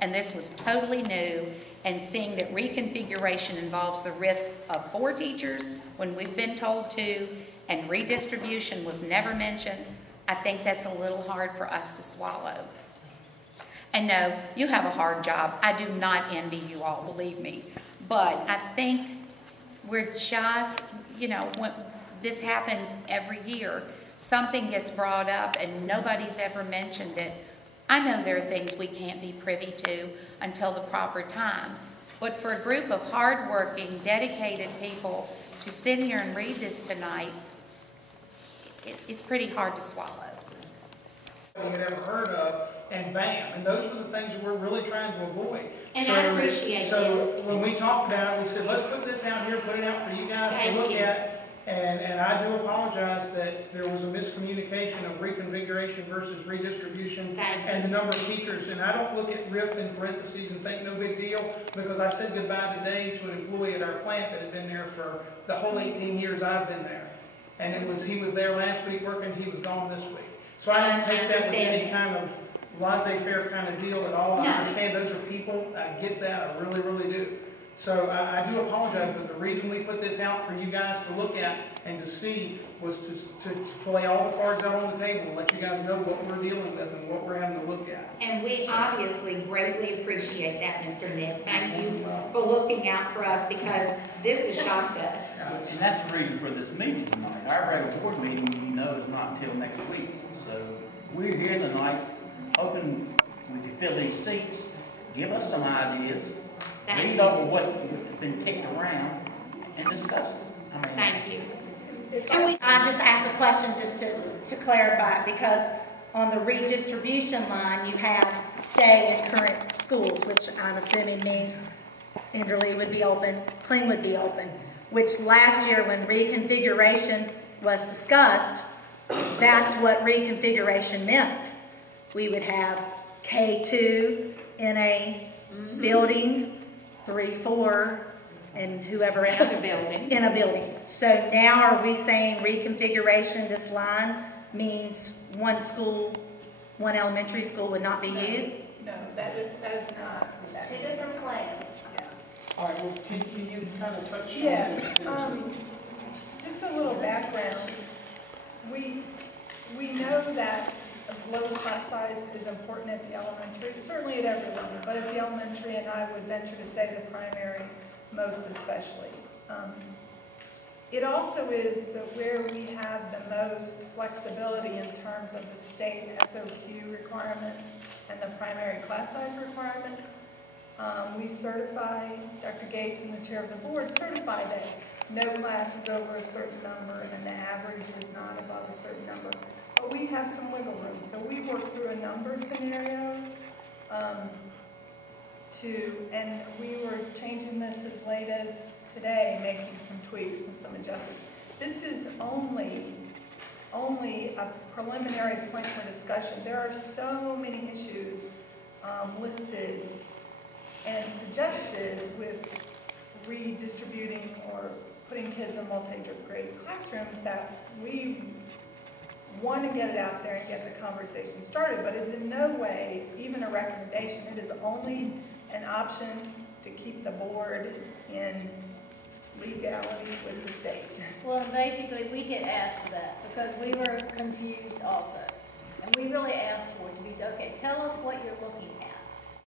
And this was totally new, and seeing that reconfiguration involves the risk of 4 teachers when we've been told 2, and redistribution was never mentioned, I think that's a little hard for us to swallow. And no, you have a hard job. I do not envy you all, believe me. But I think we're just, you know, when this happens every year, something gets brought up and nobody's ever mentioned it. I know there are things we can't be privy to until the proper time. But for a group of hardworking, dedicated people to sit here and read this tonight, it's pretty hard to swallow. We had ever heard of, and bam, and those were the things that we're really trying to avoid. And I appreciate this. So when we talked about it, we said, let's put this out here, put it out for you guys to look at. And I do apologize that there was a miscommunication of reconfiguration versus redistribution and the number of teachers. And I don't look at RIF in parentheses and think no big deal, because I said goodbye today to an employee at our plant that had been there for the whole 18 years I've been there. And he was there last week working, he was gone this week. So I don't take that with any kind of laissez-faire kind of deal at all. I understand those are people, I get that, I really, really do. So I do apologize, but the reason we put this out for you guys to look at and to see was to lay all the cards out on the table and let you guys know what we're dealing with and what we're having to look at. And we obviously greatly appreciate that, Mr. Nick. Thank you for looking out for us, because this has shocked us. And that's the reason for this meeting tonight. Our regular board meeting, you know, is not until next week. So we're here tonight hoping we can fill these seats, give us some ideas, read over what's been kicked around, and discuss it. I mean, thank you. I just asked a question just to clarify, because on the redistribution line you have stay at current schools, which I'm assuming means Enderley would be open, Kling would be open, which last year when reconfiguration was discussed, that's what reconfiguration meant. We would have K2 in a building, 3, 4, and whoever else in a building. So now are we saying reconfiguration, this line means one school, one elementary school would not be used? No, that is not. 2 different plans. Yeah. All right, well, can you kind of touch on Yes. this? Just a little background. We know that low class size is important at the elementary, certainly at every level, but at the elementary, and I would venture to say the primary most especially. It also is where we have the most flexibility in terms of the state SOQ requirements and the primary class size requirements. We certify, Dr. Gates and the chair of the board certify that no class is over a certain number and the average is not above a certain number. But we have some wiggle room. So we work through a number of scenarios and we were changing this as late as today, making some tweaks and some adjustments. This is only a preliminary point for discussion. There are so many issues listed and suggested with redistributing or putting kids in multi-grade classrooms that we want to get it out there and get the conversation started, but is in no way even a recommendation. It is only an option to keep the board in legality with the state. Well, basically, we had asked for that because we were confused also. And we really asked for it to be, okay, tell us what you're looking at.